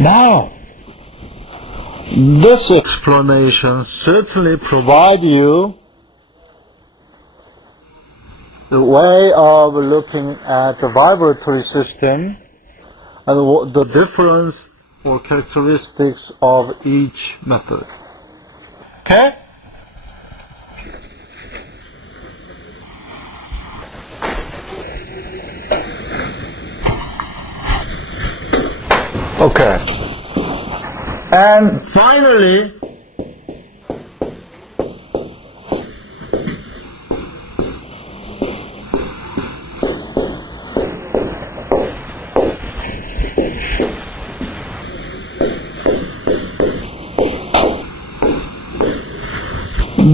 Now, this explanation certainly provides you the way of looking at the vibratory system and the difference or characteristics of each method. Okay? Okay. And finally,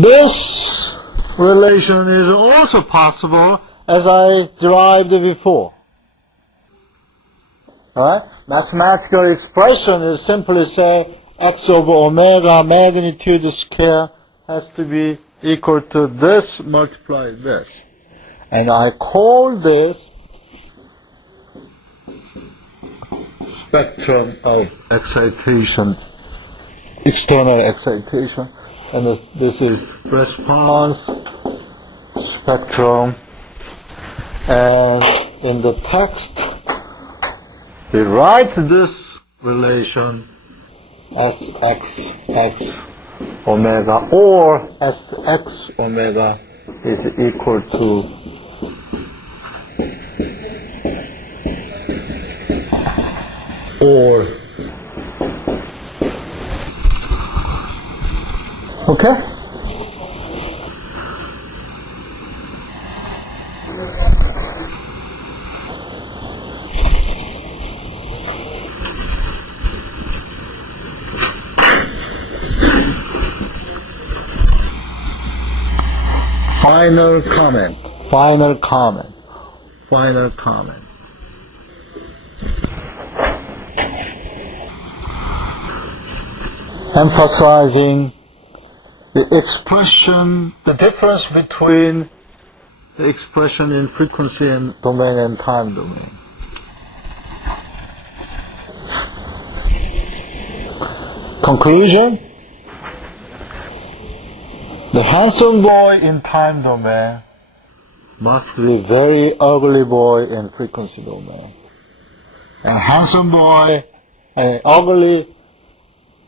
this relation is also possible as I derived before. Right? Mathematical expression is simply say x over omega magnitude square has to be equal to this multiplied this. And I call this spectrum of excitation, external excitation. And this is response spectrum. And in the text, we write this relation as x omega, or as x omega is equal to or. Okay? Final comment. Emphasizing the expression, the difference between the expression in frequency and domain and time domain. Conclusion: the handsome boy in time domain must be a very ugly boy in frequency domain. A handsome boy, an ugly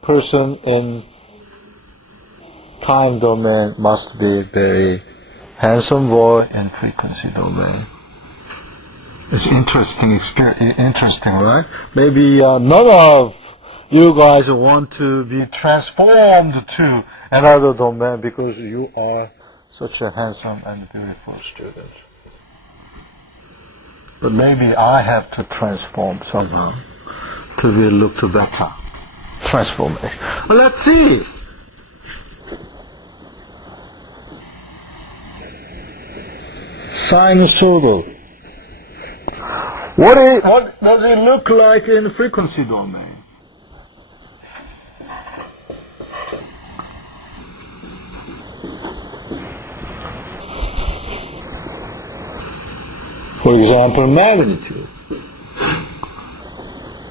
person in time domain must be a very handsome boy in frequency domain. It's interesting, right? Maybe none of you guys want to be transformed to another domain because you are such a handsome and beautiful student. But maybe I have to transform somehow to be looked better. Transformation. Well, let's see. Sinusoidal. What does it look like in frequency domain? For example, magnitude.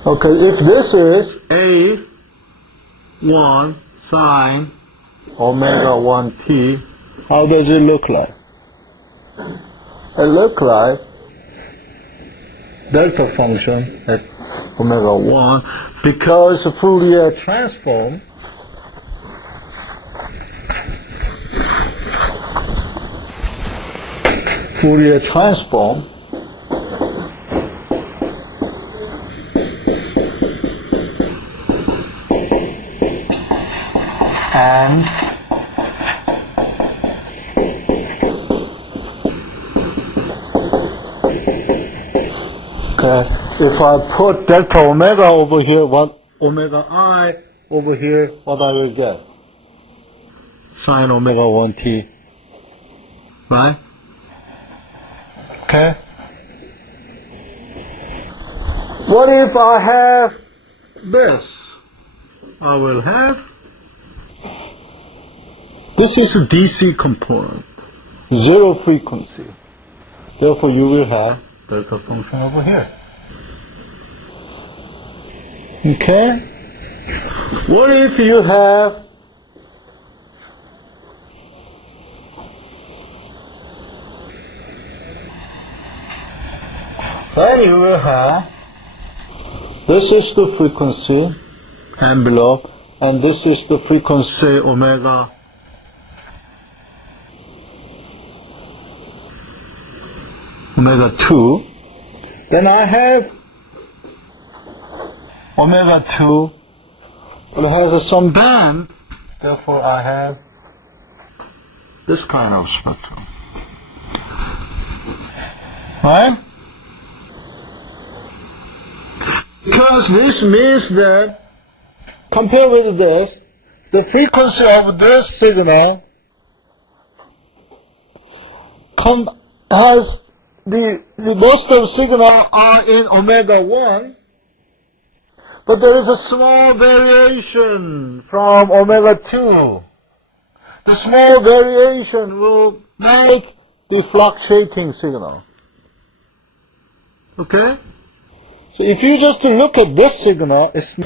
Okay, if this is A1 sine omega 1t, how does it look like? It looks like delta function at omega 1 because the Fourier transform and if I put delta omega over here, what omega I over here, what I will get? Sine omega 1t. Right? Okay? What if I have this? I will have, this is a DC component, zero frequency. Therefore you will have delta function over here. Okay? What if you have then you will have, this is the frequency envelope, and this is the frequency omega 2. Then I have omega 2, it has some band, therefore I have this kind of spectrum. Right? Because this means that, compared with this, the frequency of this signal has the most of signal are in omega 1, but there is a small variation from omega 2. The small variation will make the fluctuating signal. Okay? So if you just look at this signal, it's